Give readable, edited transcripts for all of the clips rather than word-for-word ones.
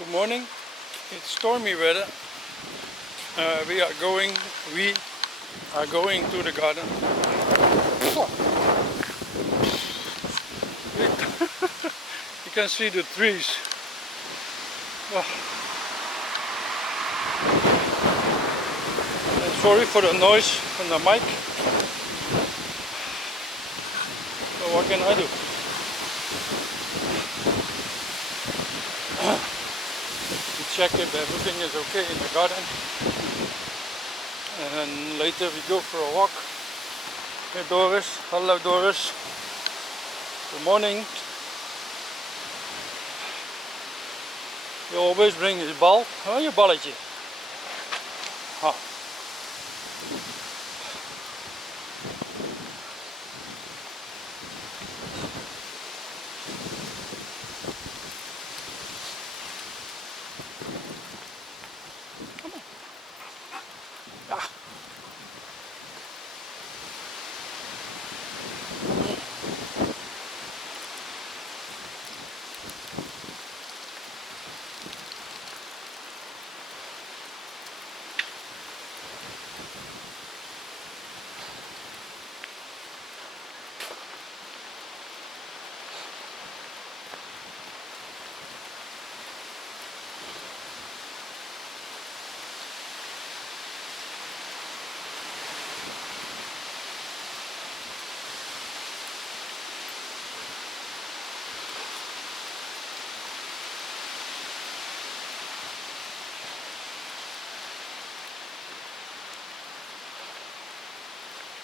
Good morning. It's stormy weather. We are going to the garden. You can see the trees. Oh. And sorry for the noise from the mic. So what can I do? Check if everything is okay in the garden, and then later we go for a walk. Hey Doris, hello Doris. Good morning. You always bring his bal. Oh, je balletje. Ha. Ja.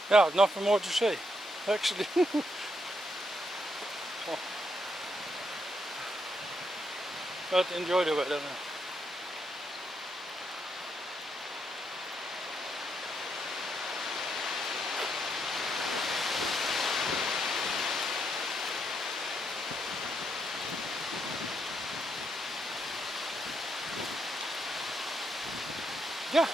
Yeah, nothing more to say, actually. Oh. But enjoy the weather now. Yeah.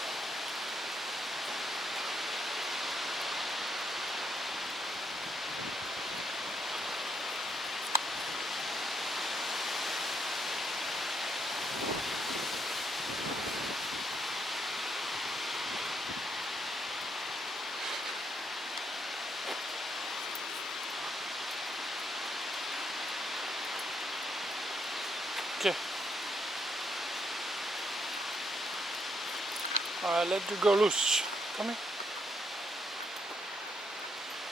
Okay. Let you go loose. Come here.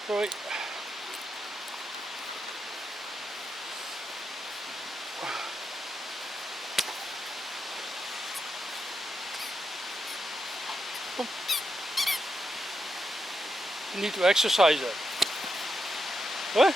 Sorry. Come. You need to exercise that. Huh?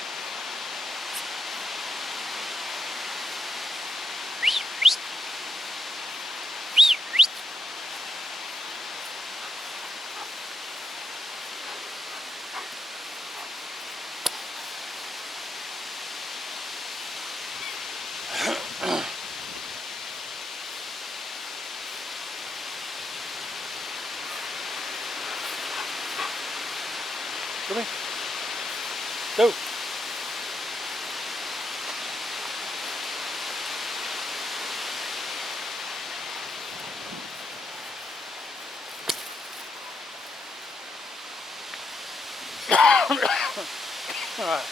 Come here. Go. All right.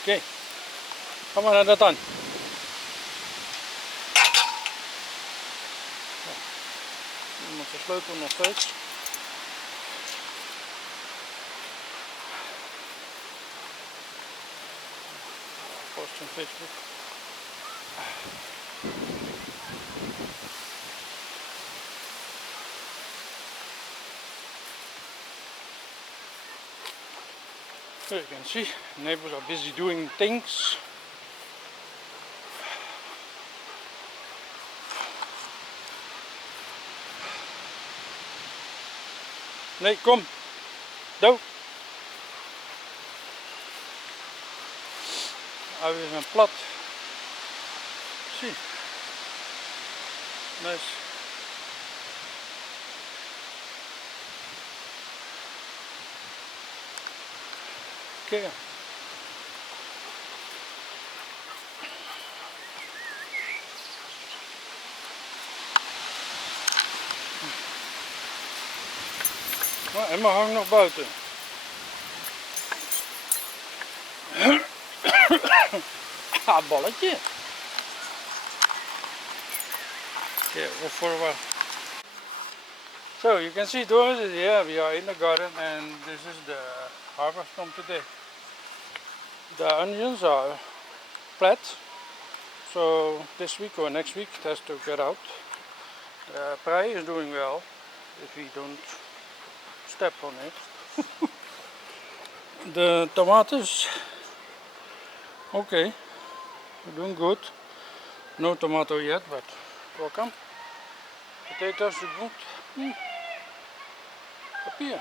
Oké, ga maar naar dat aan. Iemand de sleutel nog steeds. Post on Facebook. So you can see, neighbors are busy doing things. Nee, kom. Doe. Uien zijn plat. Zie. Nice. Kijk. Nou, Emma hangt nog buiten. Ah, balletje. Okay, go forward. So you can see Doris is here. We are in the garden and this is the harvest from today. The onions are flat, so this week or next week it has to get out. Prei is doing well if we don't step on it. The tomatoes, okay, we're doing good. No tomato yet, but welcome. Potatoes are good. Papier.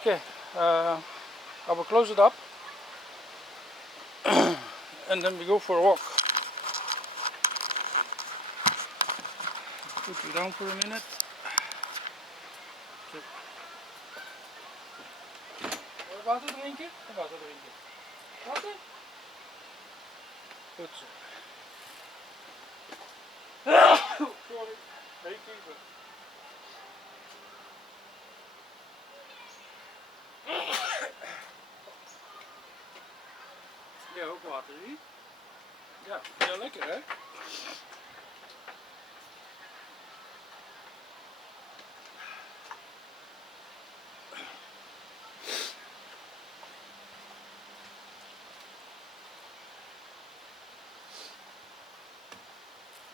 Okay, I will close it up and then we go for a walk. Put you down for a minute. Okay. Water drinken? Water drinken. Water? Goed zo. Sorry. Hey, keeper. Ja, ook water, zie? Ja, heel lekker hè?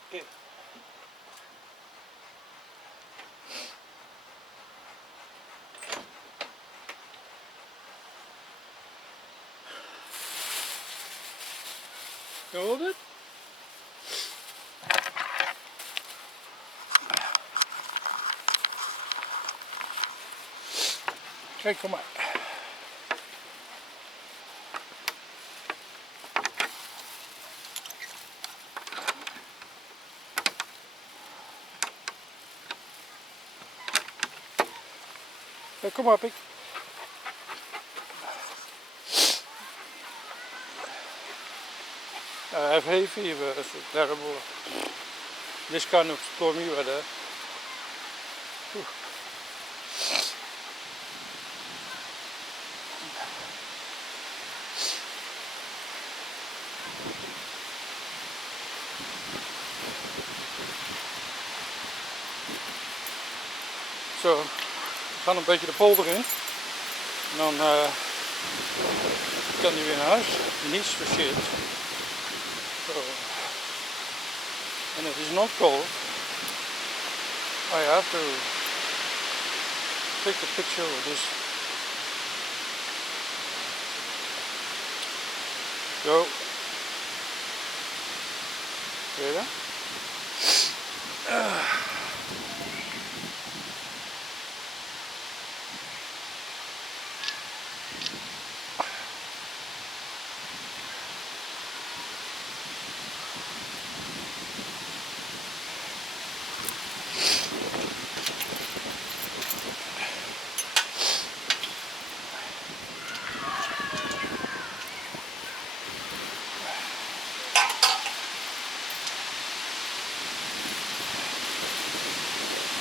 Okay. You hold it? Kijk, kom maar. Hey, kom maar, pik. I have hay fever, it's terrible. This kind of stormy weather. Whew. Zo, we gaan een beetje de polder in. En dan kan hij weer naar huis. Niets for shit. So, and it is not cold. I have to take a picture of this. Zo. Weer.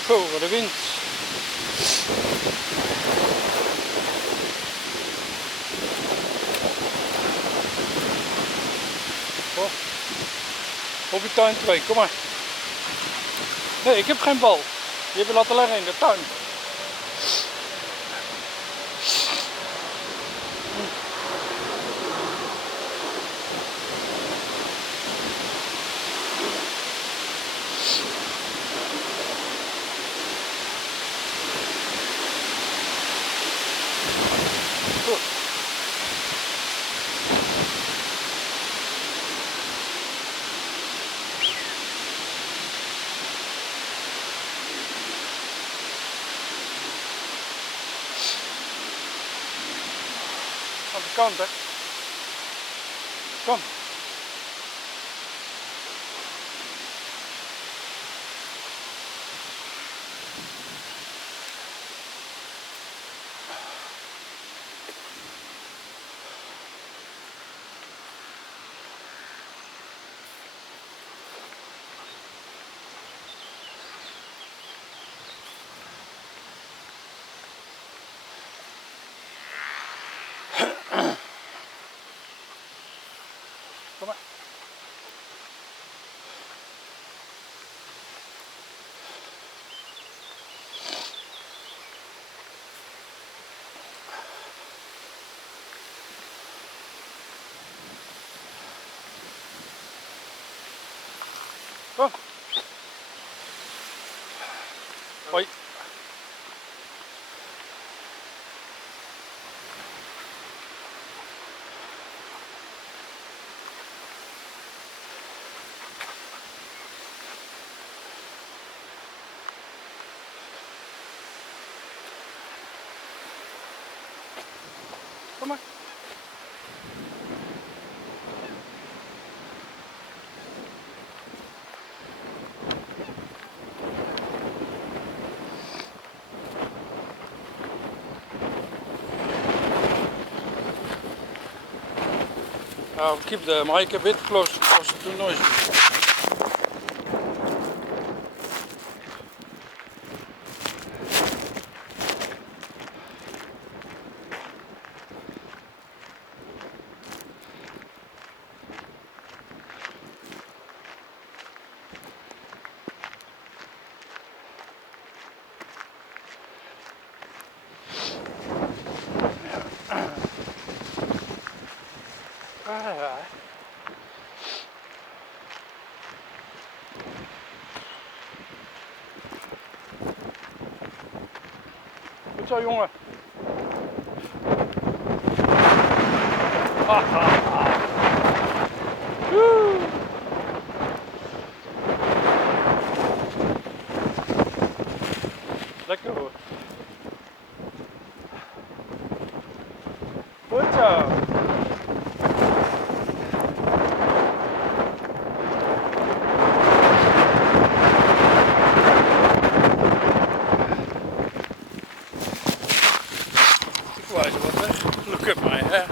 Zo, wat de wind. Oh. Hobbytuin 2, kom maar. Nee, ik heb geen bal. Die heb je laten leggen in de tuin. kant, hè. Kom. Kom maar. Kom. Hoi. Kom maar. I'll keep the mic a bit close because it's too noisy. Goed zo, jongen. Woe. Lekker hoor. Goed zo. Look at my hair.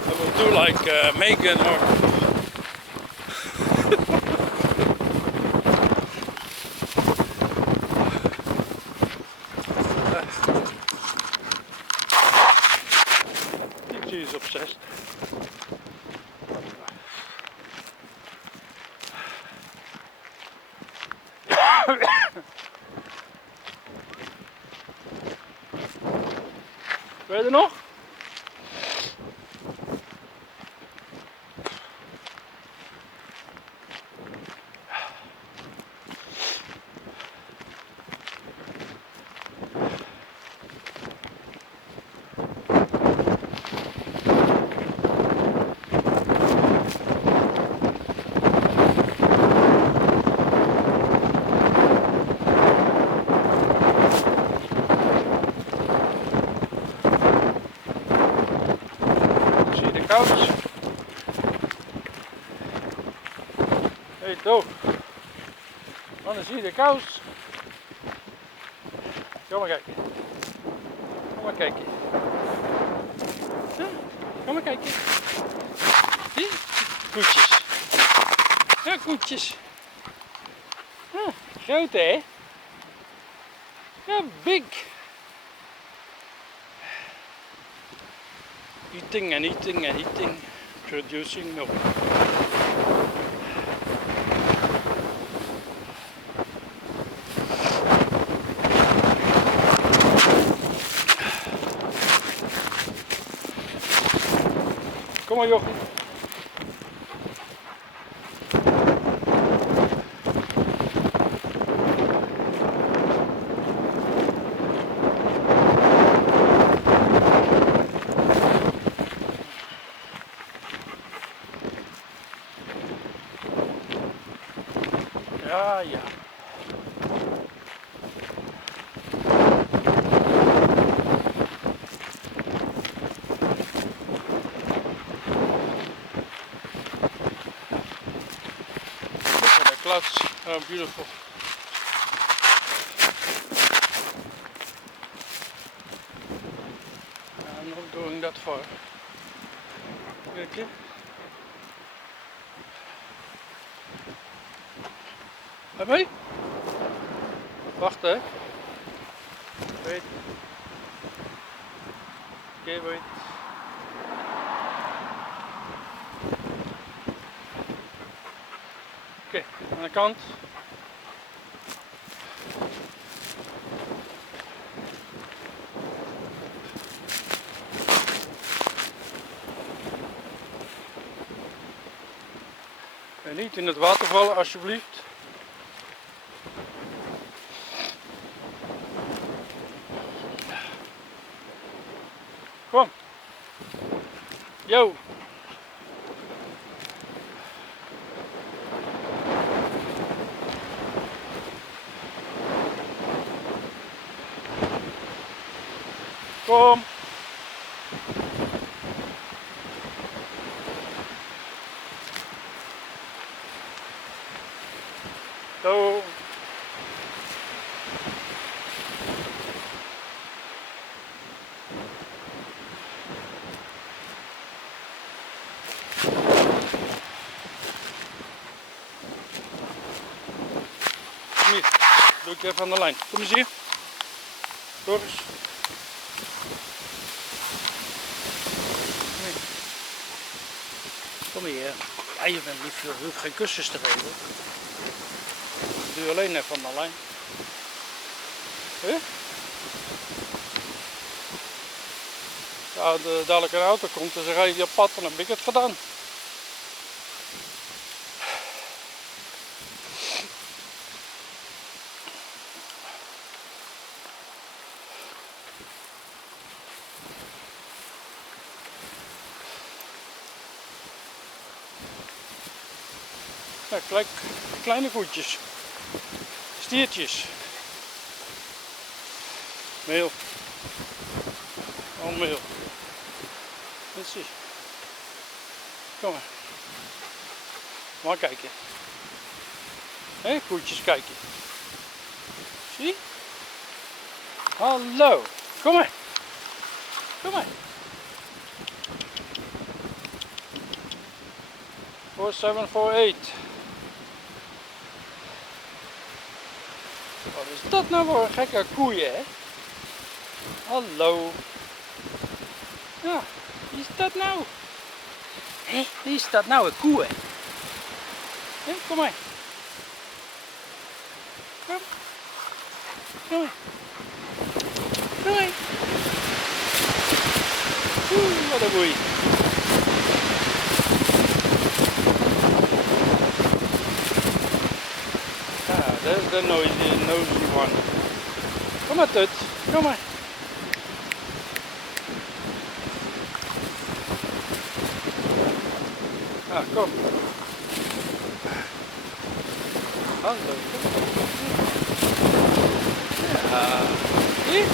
I will do like Megan or I think she's obsessed. Ben je er nog? Couch. Hey toch, dan zie je de kous. Kom maar kijken. Kom maar kijken. Ja, kom maar kijken. Zie? Koetjes. Ja, koetjes. Ja, groot hè? Ja, big. Eating and eating and eating, producing milk. Kom maar jochie. Ja, ja. clouds are beautiful. I'm not going that far. Okay. Bij mij? Wacht hè. Wait. Oké, wait. Oké, aan de kant. En niet in het water vallen alsjeblieft. Kom. Yo. Kom. Zo. Hier, doe ik even aan de lijn. Kom eens hier. Doris. Kom hier. Ja, je bent lief, je hoeft geen kussens te geven. Ik doe alleen even aan de lijn. Huh? Ja, dadelijk een auto komt en ze rijdt op pad en dan heb ik het gedaan. Ja, kleine koetjes. Stiertjes. Meel. Al meel. Let's see. Kom maar. Maar kijken. Hé, koetjes kijken. Zie? Hallo. Kom maar. Kom maar. 4748. Wat is dat nou voor een gekke koeien, hè? Hallo. Ja, wie is dat nou? Hé, wie is dat nou, een koe, hè? Hé, kom maar. Kom. Kom maar. Kom maar. Oeh, wat een boei. Dat is de nosy one. Kom maar, Tut. Kom maar. Ah, kom. Hallo. Ja. Hier.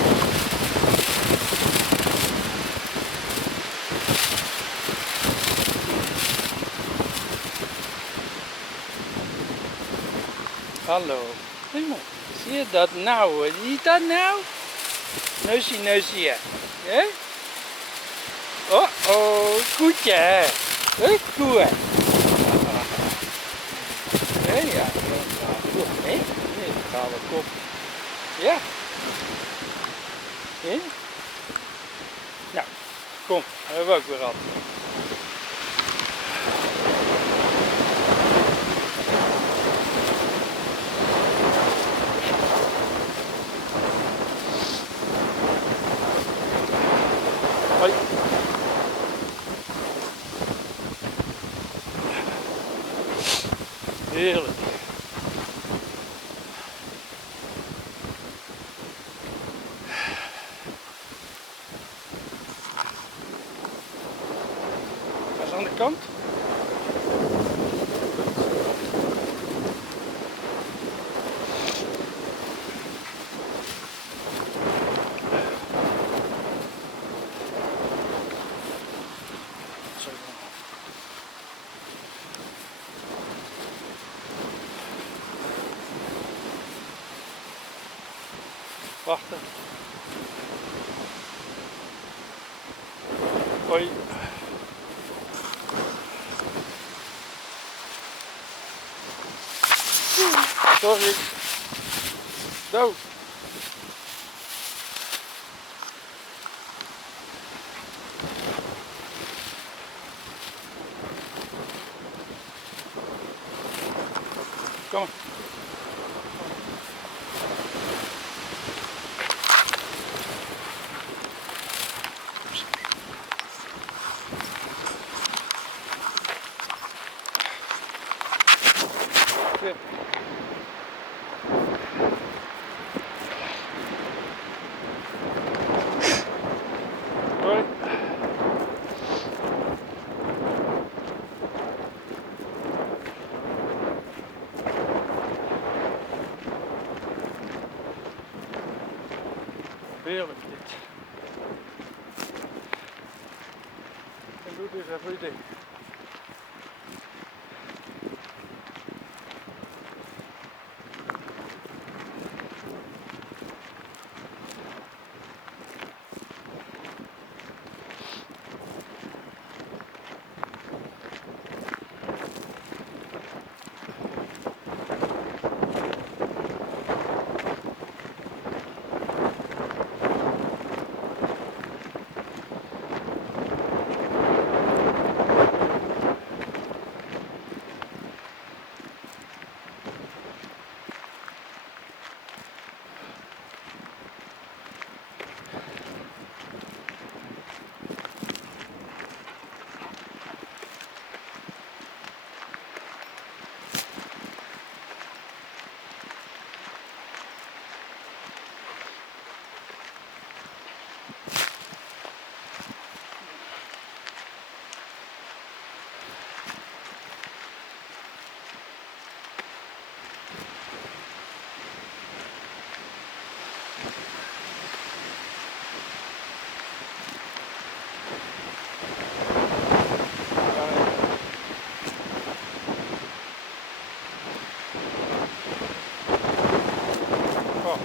Hallo. Zie je dat nou? Zie je dat nou? Neusie, ja. Ja? Oh, koetje. Hé, koe. Hé, ja. Goed, hé? Nee, kale kop. Ja. Hé? Nou, kom. Dat hebben we ook weer gehad. Hoi. Heerlijk. Dat is aan de kant. wachten. Hoi. Sorry. Zo. Kom maar. Good. Hoi. Heerlijk dit. En doe this every day. Oh.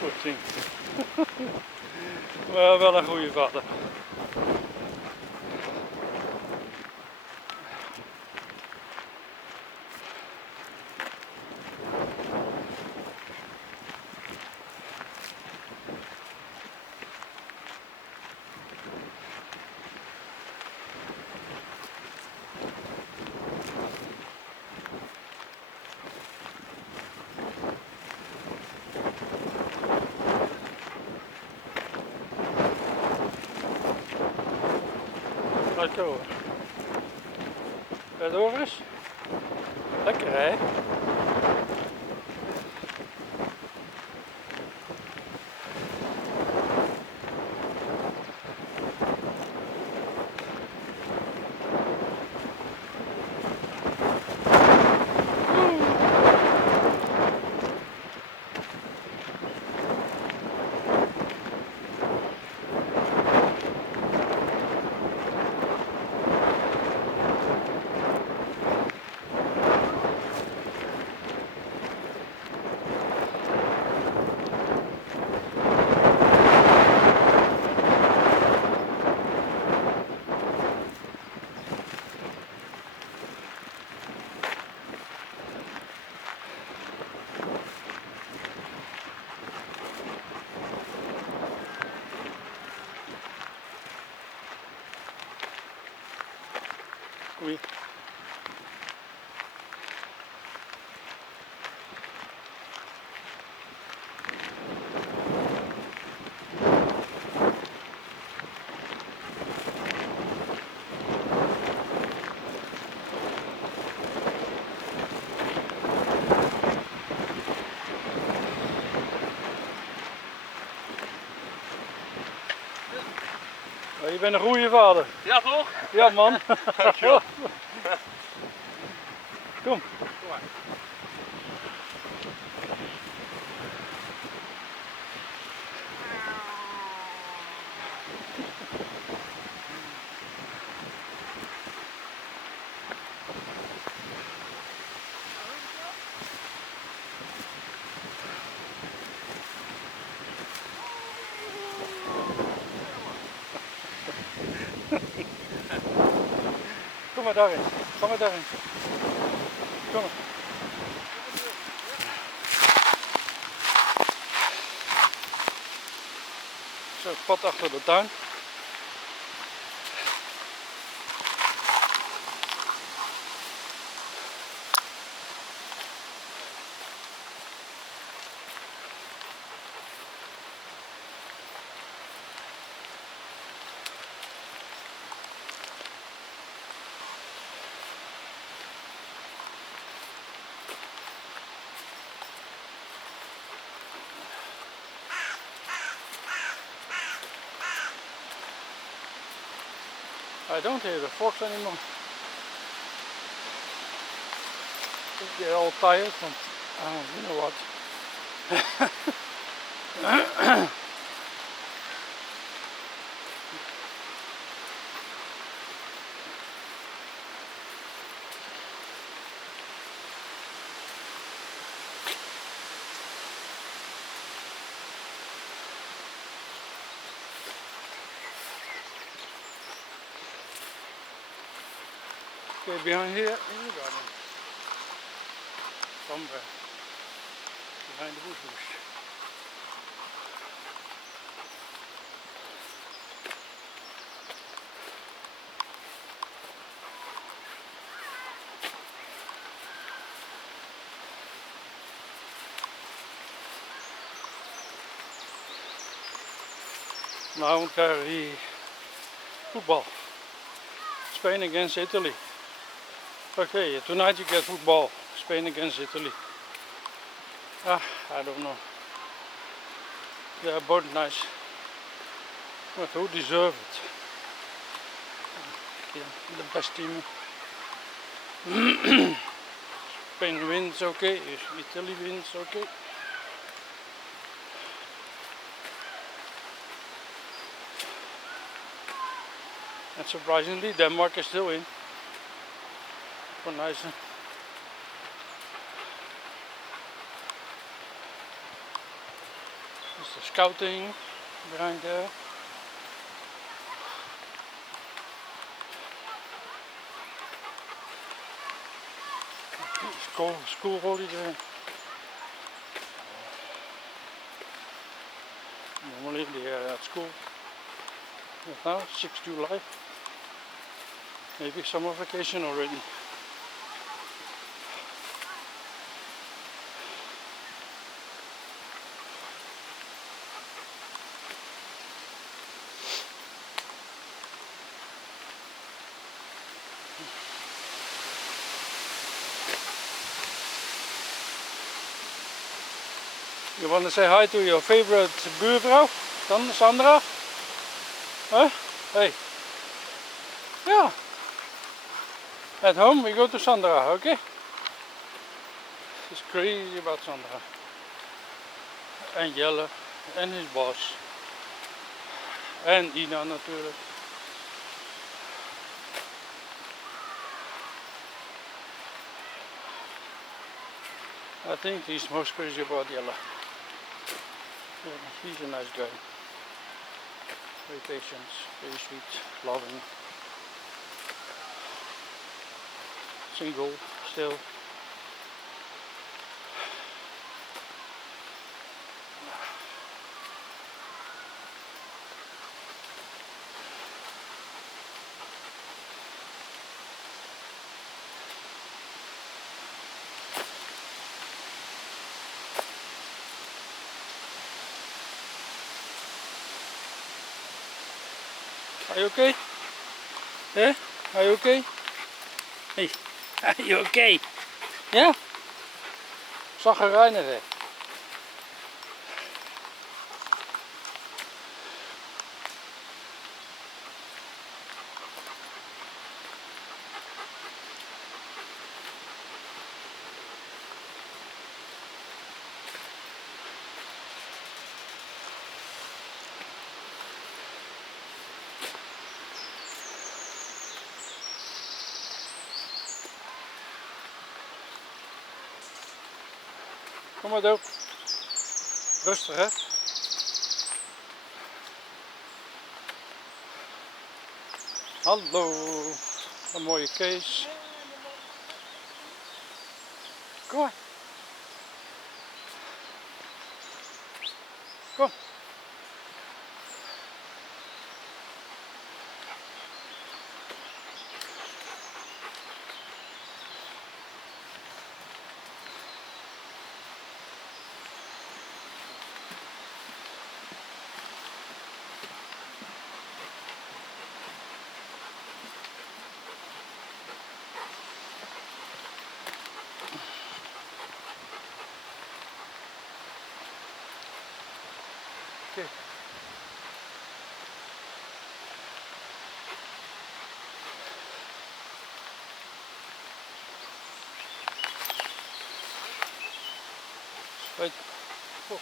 Goed zien. Maar wel een goede vader. Laat door. Ga door eens. Lekker hè? je bent een goede vader. Ja toch? Ja man. Dankjewel. Kom. Kom maar. Kom maar daarin. Kom maar daarin. Kom maar. Zo, het pad achter de tuin. I don't hear the fox anymore. They're all tired from, you know what. Okay, behind here in the garden. Somewhere. Behind the bushes. Vanavond krijgen we hier voetbal. Spain against Italy. Okay, tonight you get football. Spain against Italy. I don't know. They are both nice. But who deserve it? Yeah, the best team. Spain wins, okay. If Italy wins, okay. And surprisingly, Denmark is still in. For nice. There's the scouting behind there. School holiday. Normally they are at school. But now, 6th July. Maybe summer vacation already. You want to say hi to your favorite buurvrouw, Sandra? Huh? Hey. Yeah. At home we go to Sandra, okay? She's crazy about Sandra. En Jelle, en his boss. En Ina natuurlijk. I think he's most crazy about Jelle. Yeah, he's a nice guy. Very patient, very sweet, loving. Single, still. Are you okay? Yeah? Are you okay? Hey, are you okay? Yeah? Zaggerijnig hè? Kom maar door. Rustig hè. Hallo. Een mooie Kees. Kom maar. Kom. Okay. Wait. Oh.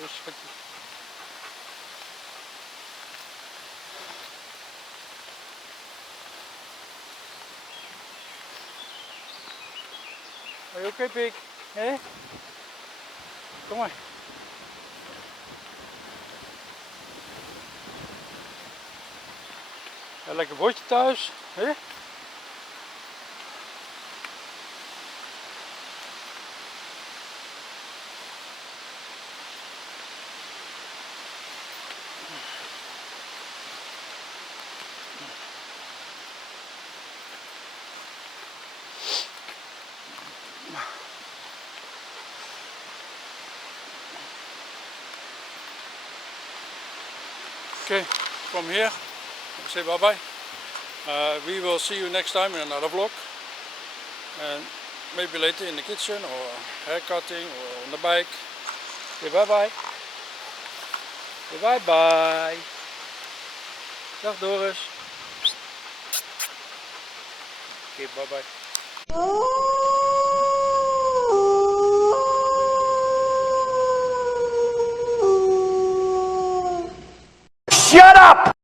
Yes, are you okay, pig? Hey? Kom maar. Ja, lekker bordje thuis. Hè? Okay, from here, say bye bye. We will see you next time in another vlog, and maybe later in the kitchen or hair cutting or on the bike. Okay, bye bye. Okay, bye bye. Dag Doris. Okay, bye bye. Shut up!